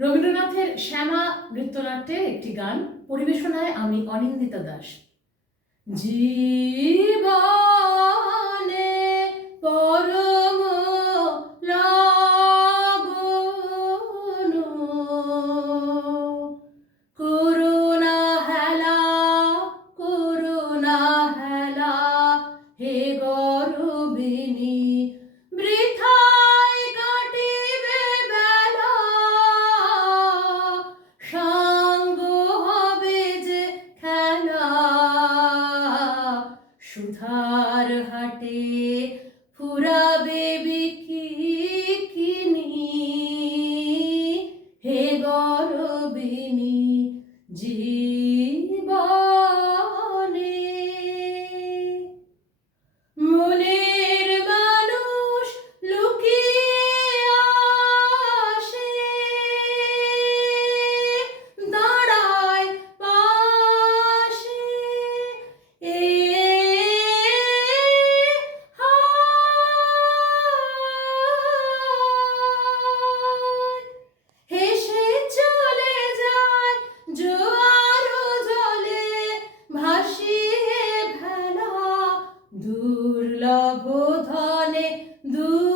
রবীন্দ্রনাথের শ্যামা নৃত্যনাট্যের একটি গান পরিবেশনায় আমি অনিন্দিতা দাস। জীবনে সুধার হাটে ফুরাবে বি ধনে দু